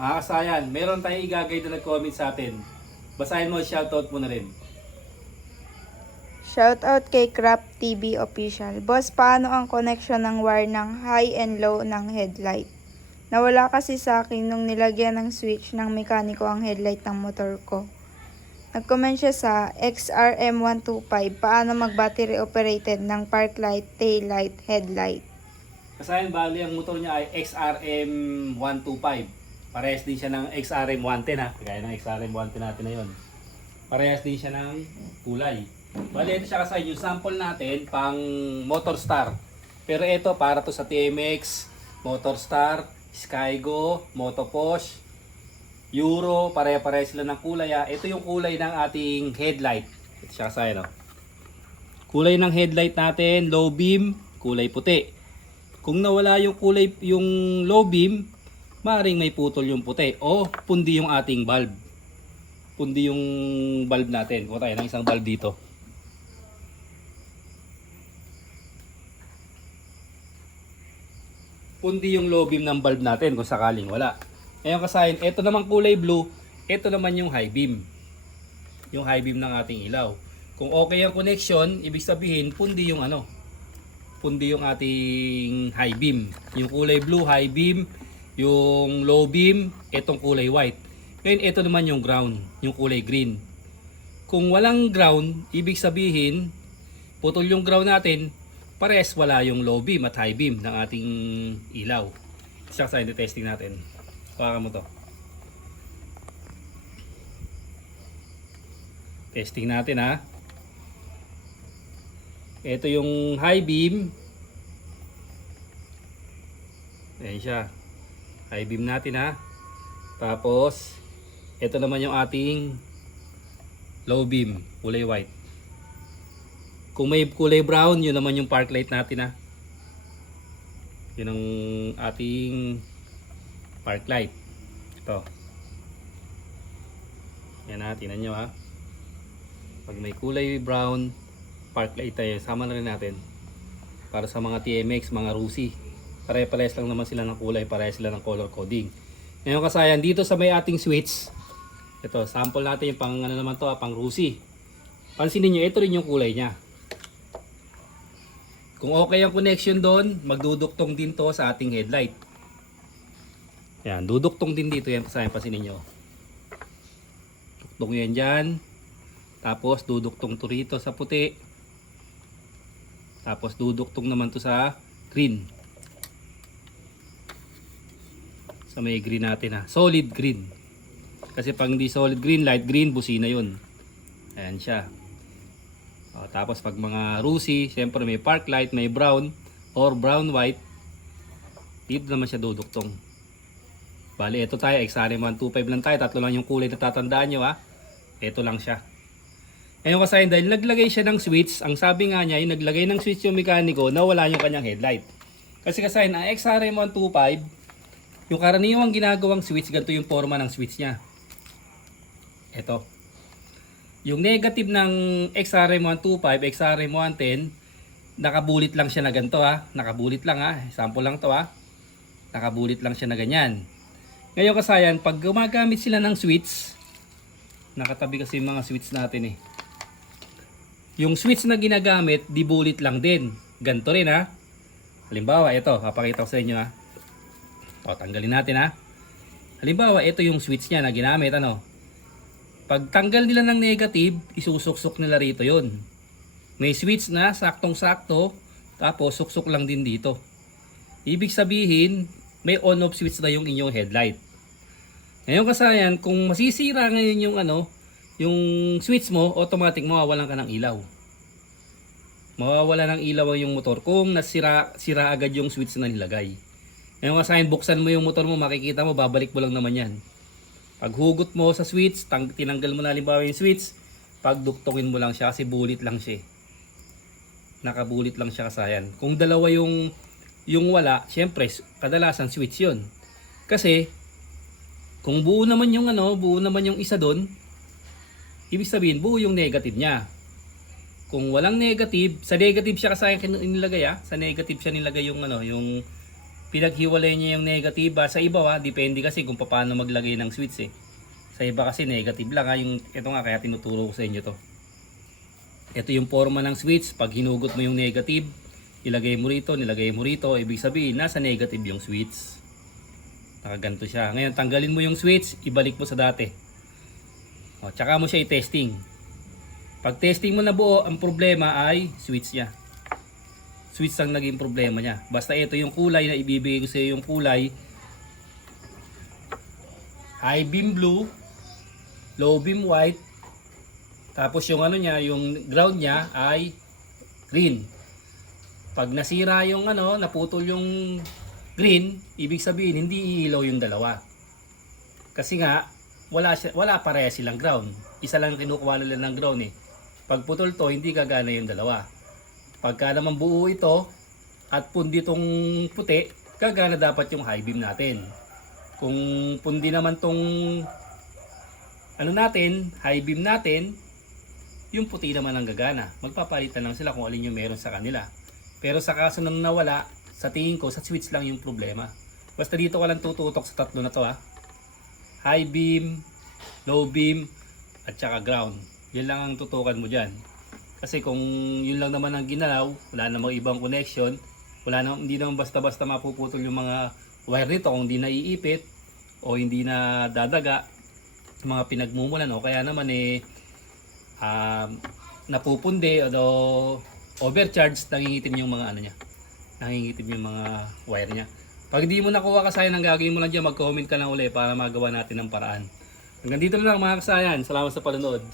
Mga kasayan, meron tayong igagay na nag-comment sa atin. Basahin mo, shoutout mo na rin. Shoutout kay Craft TV Official. Boss, paano ang connection ng wire ng high and low ng headlight? Nawala kasi sa akin nung nilagyan ng switch ng mekaniko ang headlight ng motor ko. Nag-comment siya sa XRM125, paano mag-battery operated ng park light, tail light, headlight. Kasayan, bali ang motor niya ay XRM125. Parehas din siya ng XRM110 ha. Kaya ng XRM110 natin na yun. Parehas din siya ng kulay. Bali, ito siya kasayan. Yung sample natin pang Motorstar. Pero ito para to sa TMX, Motorstar, Skygo, Motoposh, Euro. Pare-pareha sila ng kulay ha. Ito yung kulay ng ating headlight. Ito siya kasayan. Kulay ng headlight natin, low beam, kulay puti. Kung nawala yung kulay, yung low beam, maaaring may putol yung puti o pundi yung ating bulb. Pundi yung bulb natin. Kuha tayo ng isang bulb dito. Pundi yung low beam ng bulb natin kung sakaling wala. Ngayon kasayin, ito naman kulay blue, ito naman yung high beam. Yung high beam ng ating ilaw. Kung okay ang connection, ibig sabihin pundi yung ano, pundi yung ating high beam. Yung kulay blue, high beam. Yung low beam, itong kulay white. Ngayon, ito naman yung ground, yung kulay green. Kung walang ground, ibig sabihin, putol yung ground natin, pares wala yung low beam at high beam ng ating ilaw. Isa sa testing natin. Pakan mo to. Testing natin ha. Ito yung high beam. Ayan siya. High beam natin ha. Tapos, ito naman yung ating low beam, kulay white. Kung may kulay brown, yun naman yung park light natin ha. Yun ang ating park light. Ito. Yan ha, tingnan nyo ha. Pag may kulay brown, park light tayo. Sama na rin natin. Para sa mga TMX, mga Rusi. Pare-pares lang naman sila ng kulay, pares sila ng color coding. Ngayon kasayan, dito sa may ating switch, ito, sample natin yung pang ano naman to, pang Rusi. Pansinin nyo, ito rin yung kulay niya. Kung okay ang connection doon, magduduktong din to sa ating headlight. Yan, duduktong din dito yan kasayan, pansinin nyo. Duktong yan dyan. Tapos duduktong to rito sa puti. Tapos duduktong naman to sa green. Sa may green natin ha. Solid green. Kasi pag hindi solid green, light green, busina yun. Ayan siya. O, tapos pag mga Rusi, syempre may park light, may brown or brown white. Dito naman siya duduktong. Bali, ito tayo. XRM125 lang tayo. Tatlo lang yung kulay na tatandaan nyo ha. Ito lang siya. Ngayon kasi dahil naglagay siya ng switch, ang sabi nga niya, yung naglagay ng switch yung mekaniko, nawala yung kanyang headlight. Kasi ang XRM125, yung karaniwang ginagawang switch, ganito yung forma ng switch niya. Ito. Yung negative ng XRM125, XRM110, nakabulit lang siya na ganito ha. Nakabulit lang ha. Sample lang to ha. Nakabulit lang siya na ganyan. Ngayon kasayan, pag gumagamit sila ng switch, nakatabi kasi yung mga switch natin eh. Yung switch na ginagamit, di bulit lang din. Ganito rin ha. Halimbawa, ito, papakita ko sa inyo ha. O, tanggalin natin ha. Halimbawa, ito yung switch niya na ginamit ano. Pag tanggal nila ng negative, isusuksok nila rito yun. May switch na saktong-sakto, tapos suksok lang din dito. Ibig sabihin, may on-off switch na yung inyong headlight. Ngayon kasayan, kung masisira ngayon yung ano, yung switch mo, automatic mawawalan ka ng ilaw. Mawawala ng ilaw yung motor kung sira agad yung switch na nilagay. Ngayon kasayan, buksan mo yung motor mo, makikita mo, babalik mo lang naman yan. Pag hugot mo sa switch, tinanggal mo na halimbawa yung switch, pagduktongin mo lang siya kasi bulit lang siya. Nakabulit lang siya kasayan. Kung dalawa yung wala, syempre, kadalasan switch yun. Kasi, kung buo naman yung isa doon, ibig sabihin, buo yung negative niya. Kung walang negative, sa negative siya kasayan nilagay sa negative siya nilagay yung pinaghiwalay niya yung negative. Sa iba depende kasi kung paano maglagay ng switch eh. Sa iba kasi negative lang ha. Ito nga kaya tinuturo ko sa inyo to. Ito yung forma ng switch. Pag hinugot mo yung negative, ilagay mo rito, nilagay mo rito, ibig sabihin nasa negative yung switch. Nakaganto siya. Ngayon tanggalin mo yung switch, ibalik mo sa dati. O, tsaka mo siya i-testing. Pag testing mo na buo, ang problema ay switch niya. Switch ang naging problema niya. Basta ito yung kulay na ibibigay ko sa iyo, yung kulay high beam blue, low beam white, tapos yung ano niya, yung ground niya ay green. Pag nasira yung naputol yung green, ibig sabihin hindi iilaw yung dalawa. Kasi nga wala parehas silang ground. Isa lang kinukuha nila ng ground eh. Pag putol to, hindi gagana yung dalawa. Pagka naman buo ito at pundi tong puti, gagana dapat yung high beam natin. Kung pundi naman tong high beam natin, yung puti naman ang gagana. Magpapalitan lang sila kung alin yung meron sa kanila. Pero sa kaso nang nawala, sa tingin ko, sa switch lang yung problema. Basta dito ka lang tututok sa tatlo na to ha. High beam, low beam, at saka ground. Yun lang ang tutukan mo dyan. Kasi kung yun lang naman ang ginalaw, wala namang ibang connection, hindi naman basta-basta mapuputol yung mga wire nito kung hindi naiipit o hindi na dadaga mga pinagmumulan o kaya naman napupundi o overcharge, nangingitim yung mga nangingitim yung mga wire niya. Pag hindi mo nakuha kasayan, ang gagawin mo lang dyan, mag-comment ka lang uli para magawa natin ng paraan. Hanggang dito na lang mga kasayan. Salamat sa panonood.